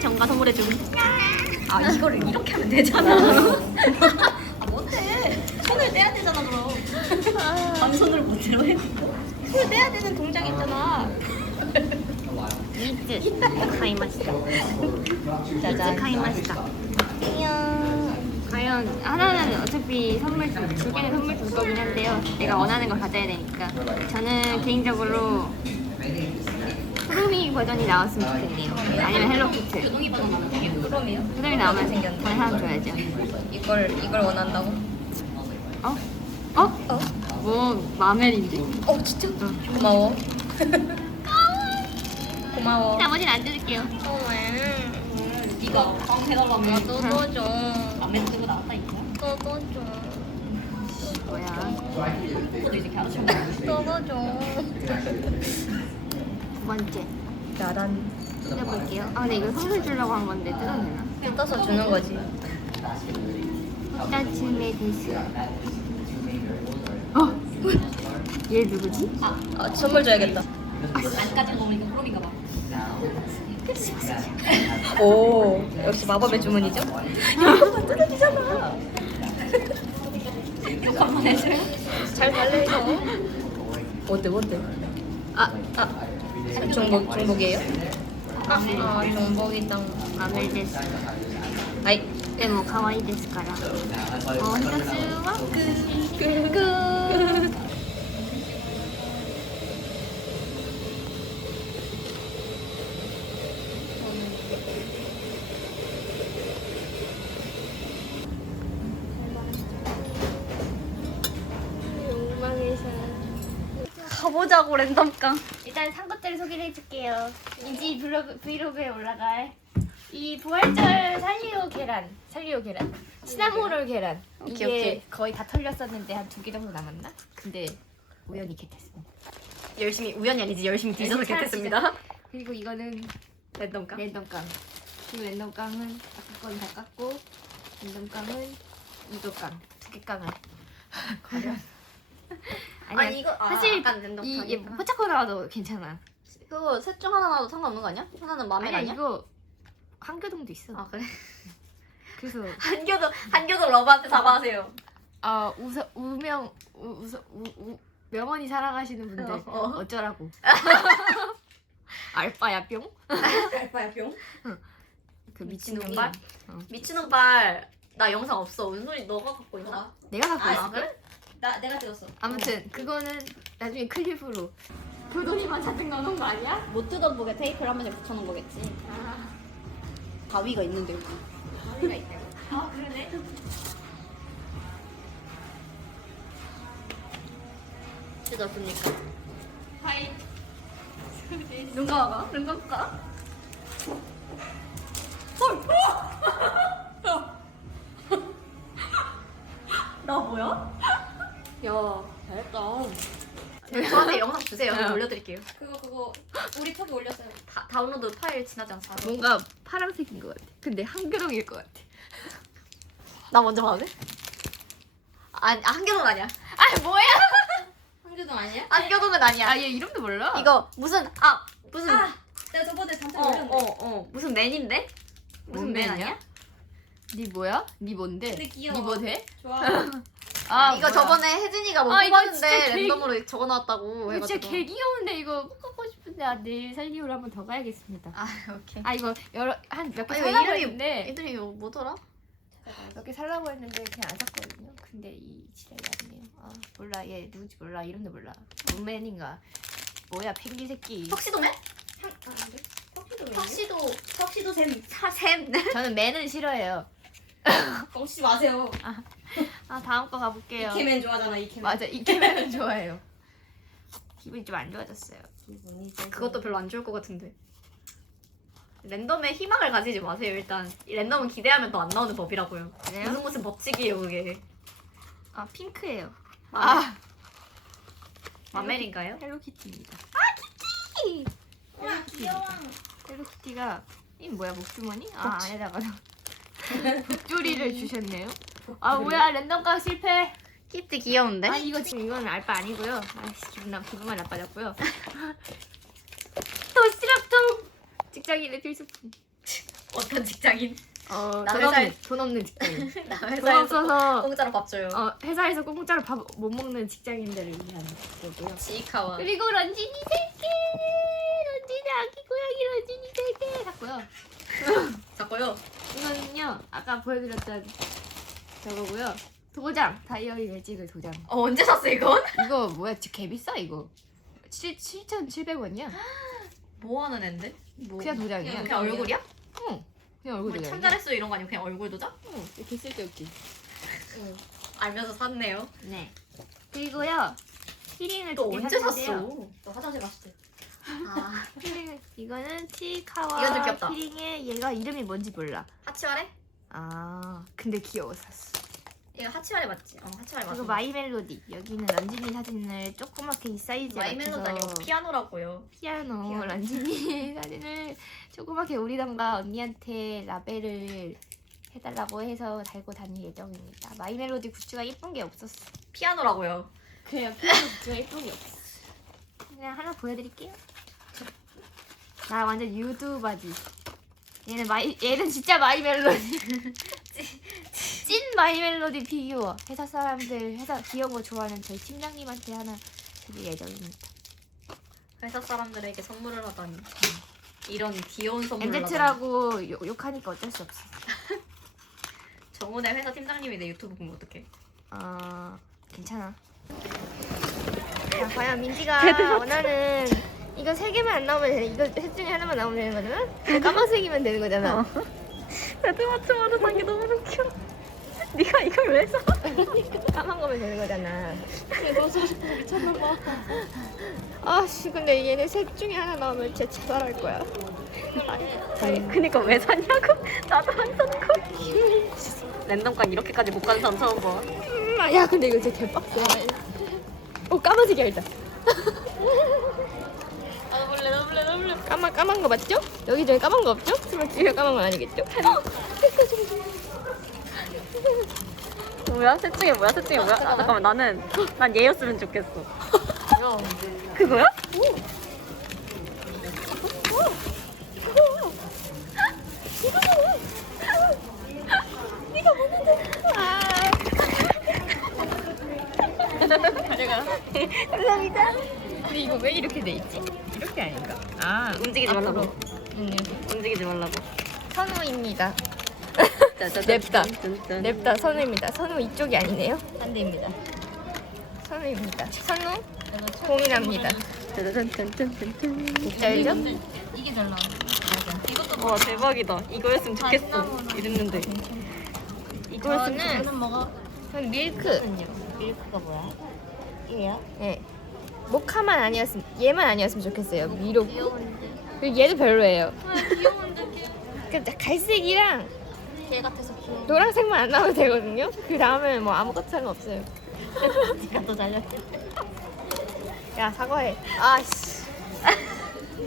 정가 선물해준. 아 이거를 이렇게 하면 되잖아. 아 못해. 손을 떼야 되잖아 그럼. 반손으로 못해로 해. 손을 떼야 되는 동작 있잖아. 이즈 가이마시다. 이즈 가이마시다. 과연 하나는 어차피 선물 줄- 두 개는 선물 줄 거긴 한데요. 내가 원하는 걸 가져야 되니까. 저는 개인적으로 프로미 버전이 나왔으면 좋겠네요. 아니면 헬로키트. 교동이 버전 되게 그럼이요. 프로미 나오면 생겼는데 다른 사람 줘야죠. 이걸 이걸 원한다고? 어? 어? 어? 뭐 마멜인데. 어 진짜? 고마워. 고마워. 나머지는 안 뜯을게요. 정말. 이거 정 해달라면 아, 또도줘. 마멜 뜨고 나왔다 이거. 또도줘. 뭐야? 또 이제 갸루치면 또도줘. 두 번째 나란. 뜯어볼게요. 아 근데 이거 선물 주려고 한 건데 뜯어도 되나? 뜯어서 주는 거지. 따츠메 데스. 어? 얘 누구지? 아, 아 선물 줘야겠다. 안까지 먹으니까 프로미가 봐. 오 역시 마법의 주문이죠? 이거만 뜯어지잖아. 한번 해줘요. 잘 달래죠. 뭔데 뭔데? 아, 아 중복 중복이에요? 아, 아 중복이다. 마멜 데스. 아이 でも可愛いですから。お一つは 끄끄. 가 보자고 랜덤깡. 일단 산 것들을 소개를 해줄게요. 이지 블로그 브이로그에 올라갈 이 부활절 살리오 계란, 살리오 계란, 시나모롤 계란. 이게 오케이, 오케이. 거의 다 털렸었는데 한 두 개 정도 남았나? 근데 우연히 겟했습니다. 열심히 우연이 아니지 열심히 뒤져서 열심히 겠습니다 그리고 이거는 랜덤깡. 랜덤깡. 이 랜덤깡은 아까 건 다 깠고 랜덤깡은 이거 깡. 두 개 깡을. 과연. 아니야. 아니, 이거- 아, 사실 약간 랜덤 이 깡이구나. 포착코 나와도 괜찮아. 그거 셋 중 하나 나도 상관없는 거 아니야? 하나는 마멜 아니야 아니야? 이거 한교동도 있어. 아 그래? 그래서 한교도 한교도 러브한테 사과하세요. 아 우서 우명 우, 우서 우, 우 명언이 사랑하시는 분들 어, 어. 어, 쩌라고 알바야 뿅? 알파야 병? 그 미친놈이. 미친놈발? 미친놈 발. 나 영상 없어. 은솔이 너가 갖고 있나? 내가 갖고 아, 있어. 그래? 나 내가 찍었어. 아무튼 그거는 나중에 클립으로 교돈이만 찾은 거는 거 아니야? 못 뜯어보게 테이프를 한 번에 붙여놓은 거겠지. 가위가 있는데 여기. 가위가 있다고. 아 그러네. 뜯었습니까? 하이. 눈 감아봐. 눈 감을까? 헐! 나 뭐야? 야, 잘했다. 저한테 영상 주세요. 어. 올려드릴게요. 그거 그거 우리 톡에 올렸어요. 다, 다운로드 파일 지나지 않아. 뭔가 파란색인 것 같아. 근데 한교동일 것 같아. 나 먼저 봐도 돼? 아니 한교동 아니야. 아 뭐야? 한교동 아니야? 한교동은 아니야. 아얘 이름도 몰라. 이거 무슨 아 무슨 아, 내가 저번에 단체 어 올렸는데. 어 어 무슨 맨인데? 무슨 뭔 맨? 아니야? 네 뭐야? 네 뭔데? 근데 귀여워. 네뭐 돼? 좋아. 아 이거 뭐야. 저번에 혜진이가 못 아, 이거 뽑았는데 진짜 개- 랜덤으로 적어놨다고 이거 해가지고. 진짜 개 귀여운데 이거 꼭 갖고 싶은데 아, 내일 살리오를 한번 더 가야겠습니다. 아 오케이. 아 이거 여러 한 몇 개 아, 이거 살라고 이름이 했는데 애들이 이거 뭐더라? 몇 개 살라고 했는데 그냥 안 샀거든요. 근데 이 지랄이 아니네요. 아 몰라 얘 누군지 몰라 이름도 몰라. 문맨인가 뭐야 펭귄 새끼. 턱시도맨? 턱시도 턱시도 샘. 사 샘. 저는 맨은 싫어해요. 뻥치지 마세요. 아 다음 거 가볼게요. 이케맨 좋아하잖아 이케맨. 맞아 이케맨은 좋아해요. 기분이 좀 안 좋아졌어요. 기분이 좀- 그것도 별로 안 좋을 것 같은데. 랜덤에 희망을 가지지 마세요 일단. 이 랜덤은 기대하면 더 안 나오는 법이라고요. 그래요? 무슨 무슨 법칙이에요 그게. 아 핑크예요. 아아 마멜인가요? 헬로키티입니다. 와 귀여워. 헬로키티가 이 뭐야 목주머니? 아 안에다가 북조리를 주셨네요. 아 뭐야 랜덤가 실패. 키트 귀여운데? 아 이거 지금 이건 알바 아니고요. 아이씨 기분 나 기분만 나빠졌고요. 도시락통 직장인의 필수품. 어떤 직장인? 어, 나돈 회사에- 없는 돈 없는 직장인. 나 돈 회사에서 없어서 공짜로 밥 줘요. 어, 회사에서 공짜로 밥 못 먹는 직장인들을 위한 거고요. 지이카와 그리고 런쥔이 세개 런쥔이 아기 고양이 런쥔이 세개 샀고요. 자고요. 이거는요 아까 보여드렸던 저거고요. 도장 다이어리를 찍을 도장. 어 언제 샀어 이건? 이거 뭐야 진짜 개 비싸 이거. 7 7,700원이야. 뭐 하는 앤데? 뭐 그냥 도장이야. 그냥, 그냥 얼굴이야? 응. 그냥 얼굴 뭐 도장. 참잘했어 이런 거 아니고 그냥 얼굴 도장? 응. 이렇게 쓸데없지. 알면서 샀네요. 네. 그리고요. 키링을 너 두개 언제 샀는데요. 샀어? 너 화장실 갔을 때. 아 키링 이거는 치카와 이건 좀 귀엽다. 키링의 얘가 이름이 뭔지 몰라. 하치와레? 아 근데 귀여워서 샀어. 이거 하치와레 맞지? 어 하치와레 맞아. 그리고 마이 멜로디 여기는 런쥔이 사진을 조그맣게 이 사이즈에 마이멜로디 맞춰서 아니고 피아노라고요. 피아노, 피아노. 런쥔이 사진을 조그맣게 우리 담가 언니한테 라벨을 해달라고 해서 달고 다닐 예정입니다. 마이 멜로디 굿즈가 예쁜 게 없었어. 피아노라고요. 그래요 피아노 굿즈가 예쁜 게 없어. 그냥 하나 보여드릴게요. 나 완전 유두 바지. 얘는 마이 얘는 진짜 마이 멜로디. 찐 마이 멜로디 피규어. 회사 사람들 회사 귀여운 거 좋아하는 저희 팀장님한테 하나 드릴 예정입니다. 회사 사람들에게 선물을 하다니. 이런 귀여운 선물을 하다니. 엔제트라고 욕- 욕하니까 어쩔 수 없어. 정훈의 회사 팀장님이 내 유튜브 보면 어떡해? 아 괜찮아. 자 과연 민지가 원하는 이거 세 개만 안 나오면 되는 이거 셋 중에 하나만 나오면 되는 거잖아. 까만색이면 되는 거잖아. 레드마트마다 산게 너무 웃겨. 네가 이걸 왜 사? 까만 거면 되는 거잖아. 너무 사고 미쳤나 봐. 아씨 근데 얘네 셋 중에 하나 나오면 진짜 제발할 거야. 아니, 그니까 왜 사냐고? 나도 안 샀고. 랜덤관 이렇게까지 못 가는 사람 처음 봐. 음, 아, 야 근데 이거 진짜 개빡세. 오 까만색이야 일단. 까만 까만 거 맞죠? 여기 저기 까만 거 없죠? 설마 뒤에 까만 건 아니겠죠? 뭐야? 셋 중에 뭐야? 셋 중에 뭐야? 아, 잠깐만, 나는 난 얘였으면 좋겠어. 그거야? 근데 이거 왜 이렇게 돼 있지? 움직이지 말라고. 음, 움직이지 말라고. 선우입니다. 냅다. 냅다 선우입니다. 선우 이쪽이 아니네요. 반대입니다. 선우입니다. 선우 고민합니다. 짤죠? 이게 잘 나와. 와 대박이다. 이거였으면 좋겠어. 이랬는데. 이거였으면 저는 좋겠어. 먹어. 저는 밀크. 밀크가 뭐야? 이게요? 네. 모카만 아니었으면 얘만 아니었으면 좋겠어요. 미로. 그리고 얘도 별로예요. 그 갈색이랑 개 같아서 귀여워. 노란색만 안 나오면 되거든요. 그 다음에 뭐 아무것도 상관없어요. 니가 또 잘렸지? 야 사과해. 아씨.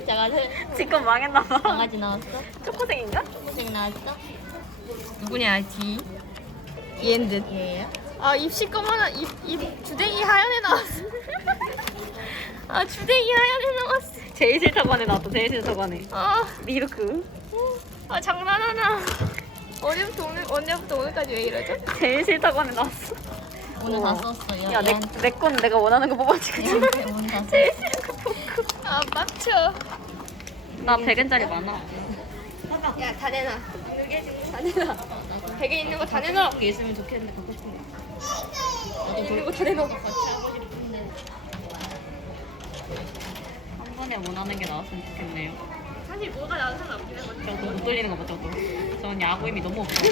장아지, 지금 망했나봐. 장아지 나왔어? 초코색인가? 초코색 나왔어? 누구냐 지. 얘인 듯. 얘예요? 아 입시 검하나 입, 입 주댕이 하얀에 나왔어. 아 주댕이 하얀에 나왔어. 제일 싫다고 하네 나도 제일 싫다고 하네. 아, 미르크. 아 장난하나. 어제부터 오늘 언제부터 오늘까지 왜 이러죠? 제일 싫다고 하네 나왔어. 오늘. 다 썼어요. 야, 내, 내 거는 내가 원하는 거 뽑아주고 지 오늘 다 썼어. 아 빡쳐. 나 100엔짜리 많아. 야 다 내놔. 누게 지금 다 내놔. 베개 있는 거 다 내놔. 있으면 좋겠는데 갖고 싶은 거. 있는 거 다 내놔. 한 번에 원하는 게 나왔으면 좋겠네요. 사실 뭐가 나와도 상관없긴 하거든. 저도 못 돌리는 거 봐, 저도. 전 야구임이 너무 없어.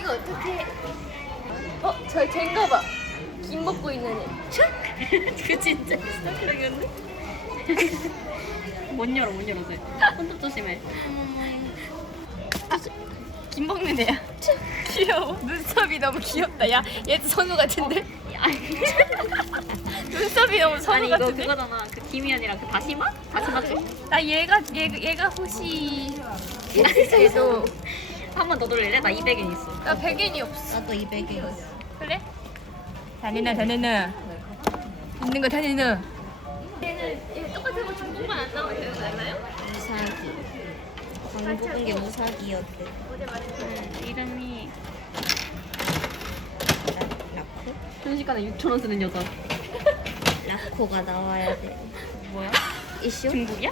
이거 어떻게? 어, 저 걘가 봐. 김 먹고 있는 애. 그 진짜 생겼네. 못 열어, 못 열어, 쟤. 손톱 조심해. 김 먹는 애야. 귀여워. 눈썹이 너무 귀엽다. 야, 얘도 선우 같은데? 눈썹이 너무 선우 아니 이거 같은데? 그거잖아. 그 김희연이랑 그 다시마? 다시마 좀? 나 얘가 얘, 얘가 혹시 얘도 한번 더 돌릴래? 나 200엔 있어. 나 100엔이 없어 나도 200개 있어. 그래? 다니나 다니나 있는 거 다니나 얘는 얘 똑같은 거 중국만 안 나오면 되는 거 알나요? 무사기. 광복은 게 무사기였대. 어제 말했어 이름이 라코? 순식간에 6천 원 쓰는 여자. 라코가 나와야 돼. 뭐야? 이슈? 중국이야?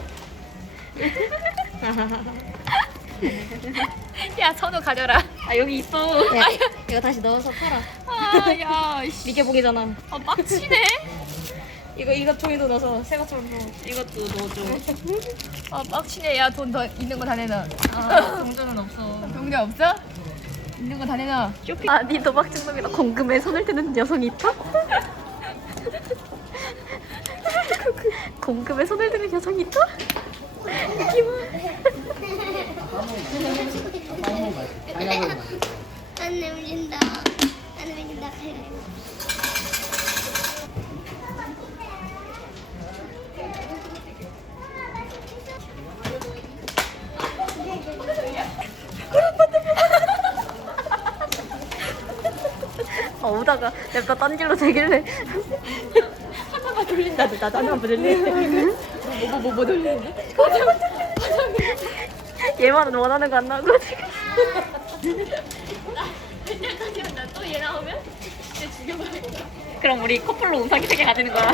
야 선우 가져라 아 여기 있어. 야, 이거 다시 넣어서 팔아. 아야 미개 보기잖아. 아, 빡치네 이거 이거 종이도 넣어서 새 것처럼 넣어. 이것도 넣어줘. 아 빡치네 야 돈 더 있는 거 다 내놔 아 동전은 없어. 동네 없어? 있는 거 다 내놔 쇼핑. 아니 도박 중독이다. 공금에 손을 대는 여성이 있다? 공금에 손을 대는 여성이 있다? 안 내밀린다. 안 내밀린다. 아 오다가 냅다 딴 길로 되길래 하나만 돌린다 나도 하나만 돌릴래 뭐뭐뭐 돌리는데? 얘만은 원하는 거 안 나오고 지금 또얘 나오면 얘 죽여버릴게 그럼 우리 커플로 우상이 세개 가지는 거야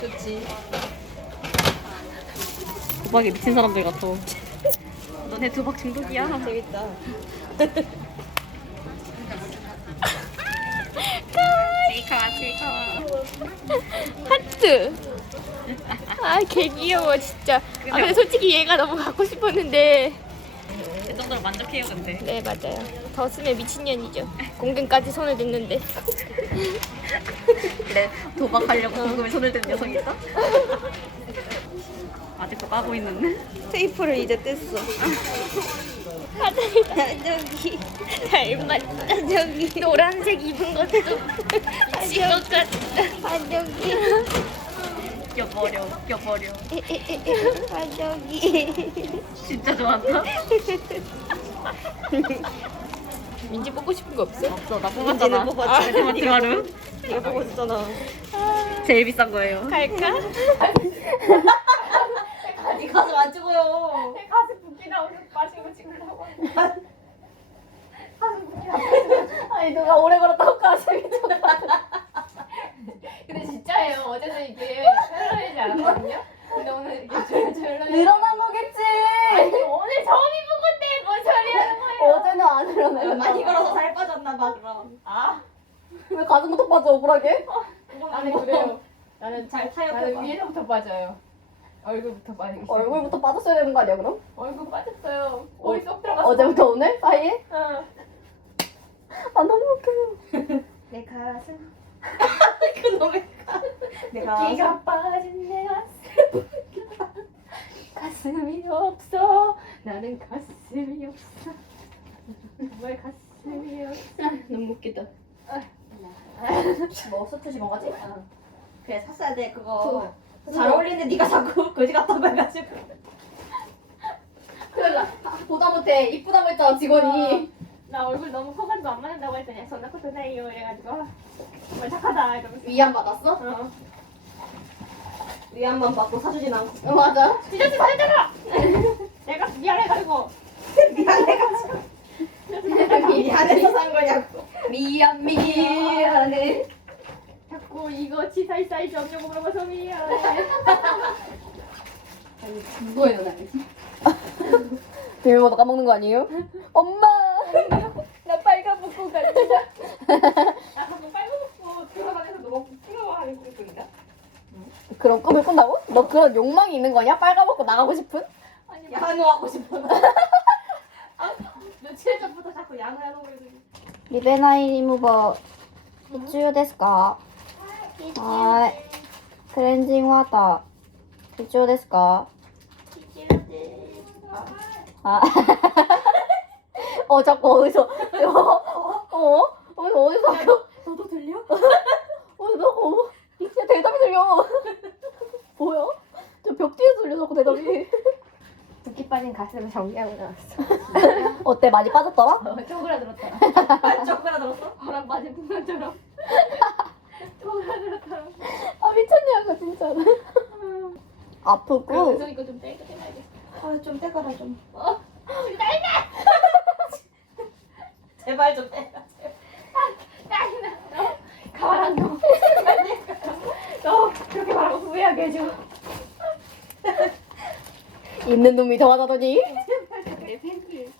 좋지. 도박에 미친 사람들 같아 너네 도박 중독이야 재밌다. 세이카와 세이카와 하트. 아 개 귀여워 진짜. 아 근데 솔직히 얘가 너무 갖고 싶었는데. 그 정도로 만족해요 근데. 네 맞아요. 더 쓰면 미친년이죠. 공금까지 손을 댔는데. 그래 도박하려고 공금에 손을 댄 있다? 아직도 까고 있는. 테이프를 이제 뗐어. 저기 닮았다 저기 노란색 입은 것도 미친 것 같다 아 저기. 껴버려 껴버려 아 저기. 진짜 좋아한다 민지 뽑고 싶은 거 없어? 없어 나 뽑았잖아 뽑았지. 마트 마루 이거 보고 있잖아. 제일 비싼 거예요 갈까? 니 가서 안 찍어요. 가슴 붓기 나오서 빠진 거 찍으려고 아니 누가 오래 걸었다고 가슴이 근데 진짜예요 어제는 이게 흘러내지 않았거든요 근데 오늘 이렇게 줄줄러 늘어난 거겠지. 아니 오늘 처음 입은 건데 뭔 소리 하는 거예요 어제는 안 일어나요. 많이 걸어서 살 빠졌나 봐 그럼. 아 왜 가슴부터 빠져 억울하게? 나는 그래요 나는 잘 나는 타협해봐. 위에서부터 빠져요 얼굴부터 시작 얼굴부터 빠졌어야 되는 거 아니야 그럼? 얼굴 빠졌어요 머리 쏙 들어갔어 어제부터 오늘 사이에? 응. 아 너무 웃겨. 내 가슴 그놈의 내가 기가 빠진 내 가슴 가슴이 없어 나는 가슴이 없어 정말 가슴이 없어 너무 웃기다. 뭐 수트지 뭐가지? 그래 샀어야 돼 그거. 잘 어울리는데 네가 자꾸 거지 같다고 해가지고. 큰일 나 보다 못해 이쁘다 고 했잖아 직원이. 나 얼굴 너무 커가지고 안 맞는다고 했더니 전화 코트 사이요 이래가지고 정말 착하다 이러면서 위안 받았어? 어. 위안만 받고 사주진 않고. 어, 맞아. 디저트 사줬잖아 내가 미안해가지고 미안해가지고. 미안해서 산 거냐고. 미안 미안해. 자꾸 이거 치사이 사이즈 없냐고 물어봐서 미안해 그거예요 나. 비밀번호 까먹는 거 아니에요? 엄마. 나 빨간 먹고 갈래. 나 한번 빨고 들어가면서 너무 부끄러워하는 그룹인가? 그런 꿈을 꾼다고? 너 그런 욕망이 있는 거냐? 빨가먹고 나가고 싶은? 아니 양호하고 싶은. 며칠 전부터 자꾸 양호하는 그룹이 リベナイリムーバー必要ですか はい。クレンジングワーター、必要ですか必要です。あ、어 자꾸 어디서 어? 어? 어디서 어디서 자꾸 너도 들려? 어디 너무 야 대답이 들려 뭐야? 저 벽 뒤에서 들려 자꾸 대답이 붓기 빠진 가슴을 정리하고 나왔어 어때 많이 빠졌더라? 어, 쪼그라들었더라 쪼그라들었어? 바람 빠진 풍선처럼 아 미쳤냐고 진짜. 아프고. 떼고. 아좀 떼가라 좀. 어? 제발 좀 떼. 가만 너. 너 그렇게 말하고 후회하게 해줘. 있는 놈이 더하다더니. 내 팬티.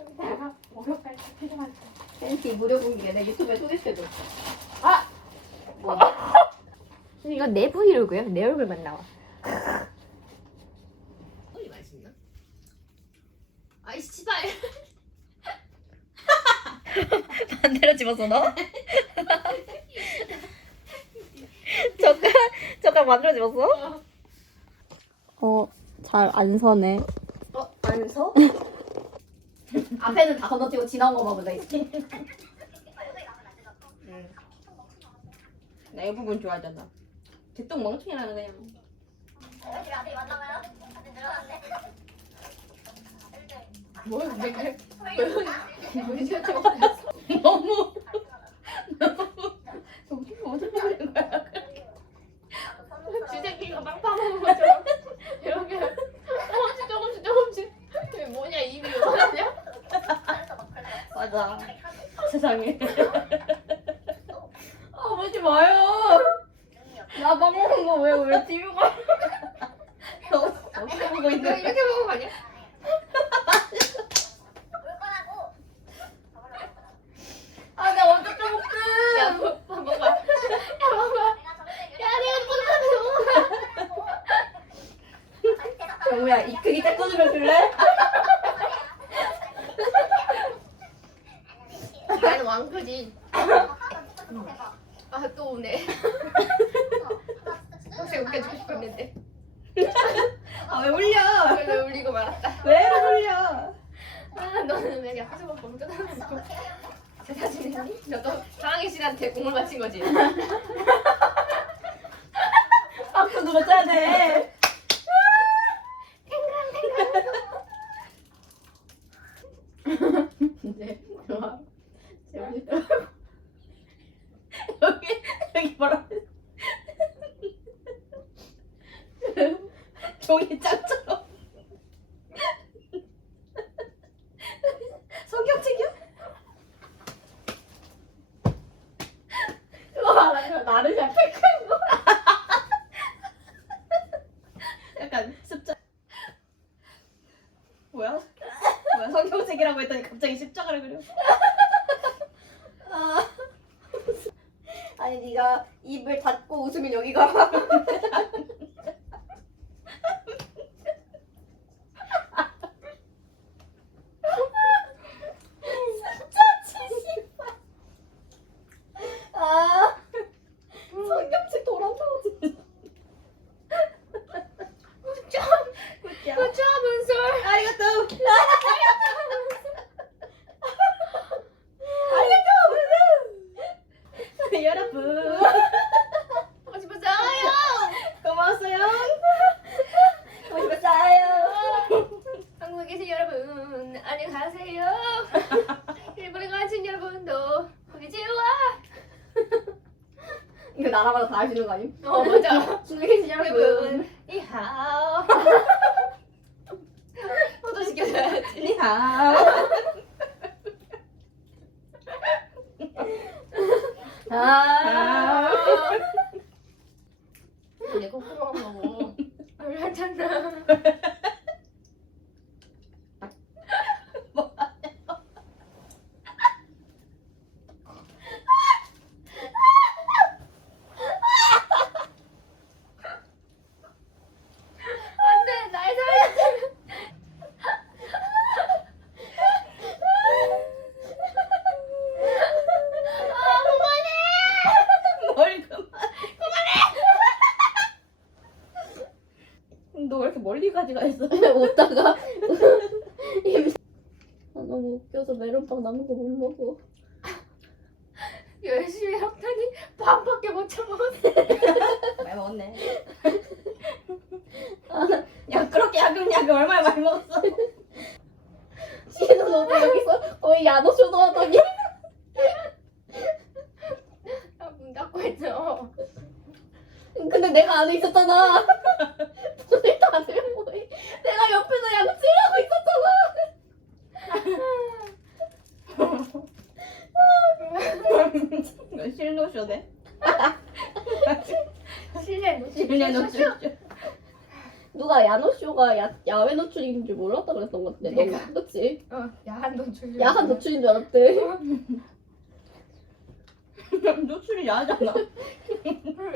여기다가 목욕할 때 필요한 거. 팬티 무료 공개 내 유튜브에 소개시켜줘. 이거 내 브이로그야? 내 얼굴만 나와. 아이 씨발. 반대로 집어서 넣어? 젓가락 젓가락 반대로 집었어? 어, 잘 안 서네. 어? 안 서? 앞에는 다 건너뛰고 지나온 거만 보자. 나이 부분 좋아하잖아. 개똥 멍청이라는 그냥. 뭘 내가 너무 너무 어떻게 하는 거야? 주제기가 빵 파먹은 것처럼 이렇게 조금씩 조금씩 조금씩 이게 뭐냐 입이 요만하냐? 맞아. 세상에. 아 보지 마요. 나밥 먹는 거왜왜 TV가? 너 어떻게 보고 너 있는 거야? 이렇게 거 아니야? 아, 나 완전 빼먹지. 야 뭐, 뭐, 먹어봐 야 먹어봐 야 내가 먹어봐 정우야, 이 크기 딱 꺼주면 줄래? 나는 왕크지 아또 오네 웃겨주고 싶었는데 아왜 울려? 그래서 울리고 말았다 왜 울려? 아 너는 왜 먹고 떠나놓고 제 사진 했니? 너도 상황의 씨한테 공을 맞힌 거지? 박수 누가 짜야 돼? 네, 좋아. 재밌다. 여기 여기 뭐라? 종이 짝처럼. 성경책이야? 와, 나 나를 그냥 팩. 약간 습자. 뭐야? 뭐야 성경책이라고 했더니 갑자기 십자가를 그려. 아. 아니 네가 입을 닫고 웃으면 여기가 아 성경책 돌았나고 진짜 굿잡 은솔 아리가또. 아리가또. 여러분 하고 싶었어요 고마웠어요. 보고 싶었어요 한국에 계신 여러분 안녕하세요 일본에 가신 여러분도 konnichiwa 나라마다 다 있는 거 아님? 어 맞아 여러분 여러분 이하오 포도 시켜줘야지 니하오. 아 내 거꾸로 한 거고 뭘 하잖아 안돼 날 살려 뭘 그만. 너 왜 멀리까지 가 있어? 입이 아, 너무 웃겨서 메론빵 남은 거 못 먹어. 열심히 먹더니 밥밖에 못 처먹었어. 많이 먹었네. 야 그렇게 야금야금 얼마나 많이 먹었어? 씨는 너도 여기서 거의 야노쇼도 하더니 문 닫고 있죠. 근데 내가 안에 있었잖아. 너네 다들 뭐해? 내가 옆에서 양치하고 있었잖아. 이거 실노쇼네. 실내 노쇼. 누가 야노쇼가 야, 야외 노출인 줄 몰랐다 그랬던 것 같아. 내가. 너, 그치? 어, 야한 노출. 야한 노출인 줄 알았대. 노출이 야하잖아.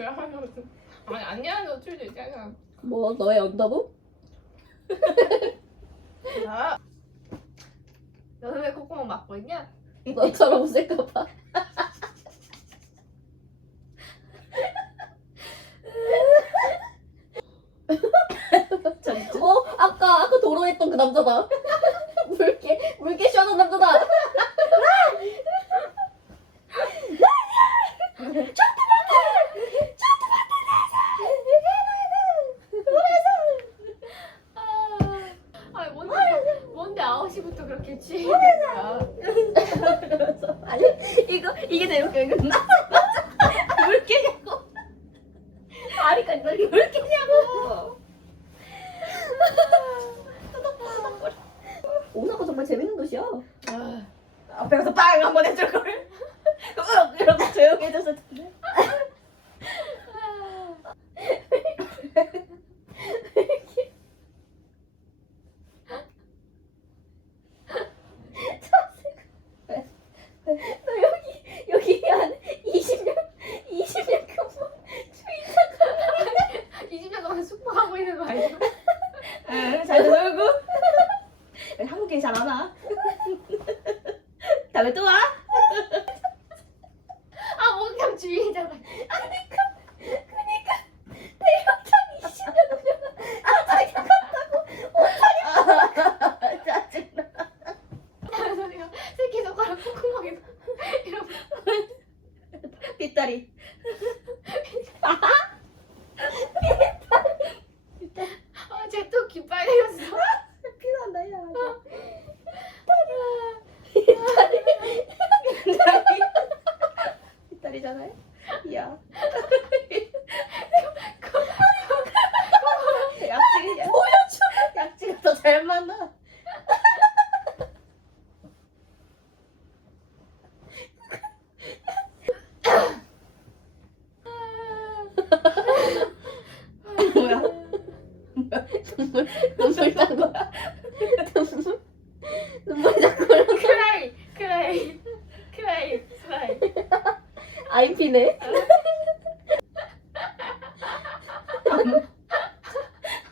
야한 노출. 아니 안 야한 노출도 있잖아. 뭐 너의 언더부? 야. 너는 왜 콧구멍 막고 있냐? 너처럼 웃을까봐. 어? 아까 아까 도로에 있던 그 남자다. 물개 물개 쇼하는 남자다. 아 뭔데 뭔데 9시부터 그렇게 취해 있는 거야? 아니 이거 이게 내 웃겨 이거 나 물개냐고. 아리까지 널 물개냐고. 오사카 정말 재밌는 도시야. 앞에 가서 빵 한번 해줄 걸. 으 이러고 조용해졌을 텐데. 너 여기 여기 한 20년 20년 근무 20년 동안 숙박하고 있는 거 아니야? 응, 잘 놀고. 한국인 잘 안 와. 다음에 또 와. 아 목욕탕 주의자가 짜증나. 소리가 새끼 손가락 콧구멍에 이러고 빗다리. 아쟤또 깃발이었어 피난다 야. 빗다리잖아요. 야. 약지가 보여줘. 약지가 더 잘 맞나? 뭐야? 눈물 눈물 난 거야. 눈물 눈물 난 거야. 크라이 크라이 크라이 크라이 아이피네.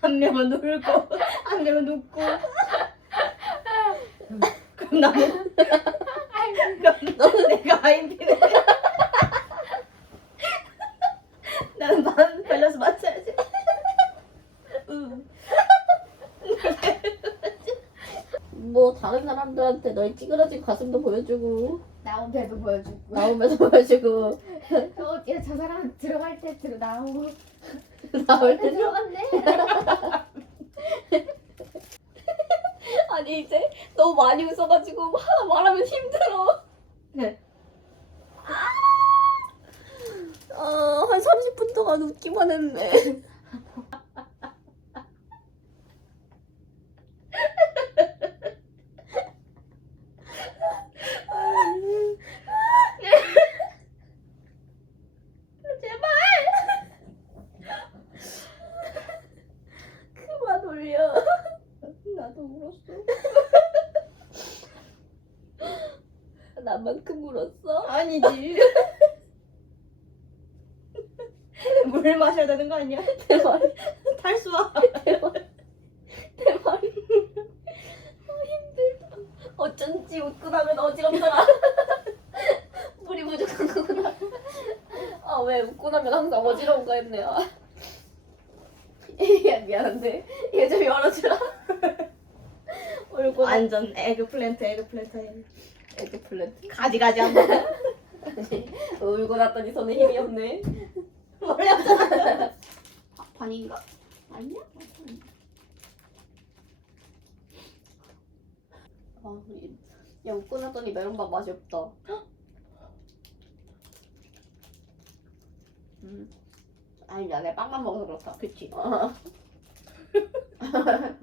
한 명은 울고 한 명은 웃고 그럼 나는 그럼 너는 내가 아이비네 나는 반 걸려서 맞춰야지 응. 뭐 다른 사람들한테 너의 찌그러진 가슴도 보여주고 나온 배도 보여주고 나오면서 보여주고 어, 야, 저 사람 들어갈 때 들어 나오고 나올 때 들어갔네 아니 이제 너무 많이 웃어가지고 하나 말하면 힘들어. 네. 아, 한 30분 동안 웃기만 했네. 그만 올려. 나도 울었어 나만큼 울었어? 아니지 물 마셔야 되는 거 아니야? 대박. 탈수와 대박. 대박. 아, 힘들다. 어쩐지 웃고 나면 어지럽더라. 물이 부족한 거구나. 아, 왜 웃고 나면 항상 어지러운가 했네. 아. 야, 미안한데. 얘 좀 열어주라. 나 완전 에그플랜트 에그플랜트 에그플랜트. 가지가지 한번 울고 났더니 손에 힘이 없네. 머리 아프다. 반인가? 아니야? 아, 이- 야 웃고 났더니 메론밥 맛이 없다. 음. 아니야, 내가 빵만 먹어서 그렇다. 그치. 어.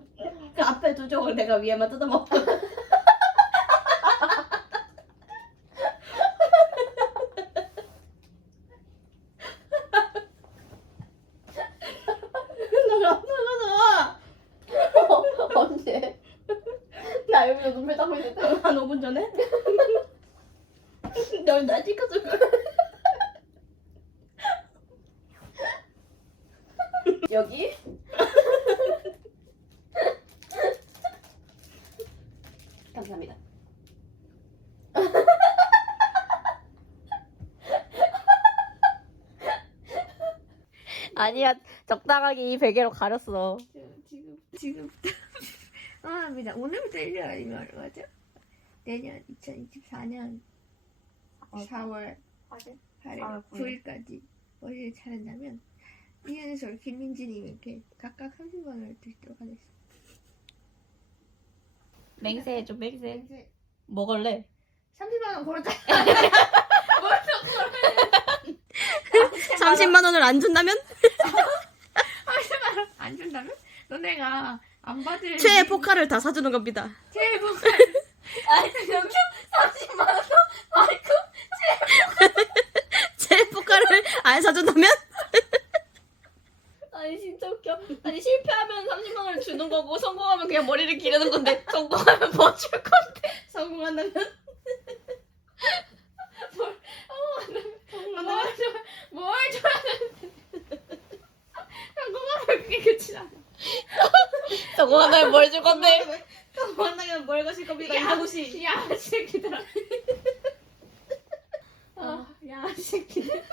그 앞에 두 쪽을 내가 위에만 뜯어 먹고. 나가 나가서 언제? 나 여기서 눈물 닦고 있을 때. 한 5분 전에. 너나 찍어서 그래. 여기? 감사합니다. 아니야, 적당하게 이 베개로 가렸어. 지금 지금 아 보자 오늘부터 1년 아니면 얼마죠? 내년 2024년 4월 8일 9일까지 머리를 자른다면 1년에서 김민지님에게 각각 30만 원을 드리도록 하겠습니다. 맹세 해줘, 맹세. 이제 먹을래? 30만 원 걸었다. 30만 원을 안 준다면 30만 원 안 준다면 너네가 안 받을 최애 포카를 다 사주는 겁니다. 최애 복권 아니, 여기 30만 원 마이크? 최애 포카를 안 사준다면 아니, 진짜 웃겨. 아니, 실패하면 30만 원을 주는 거고, 성공하면 그냥 머리를 기르는 건데, 성공하면 뭐 줄 건데. 성공한다면 뭘 줘? 뭘 줘야 되는데 성공하면 그게 끝이 나. 성공하면 뭘 줄 건데? 성공한다면 뭘 가실 겁니다. 이정우 씨. 야 새끼들아. 아, 야 새끼들.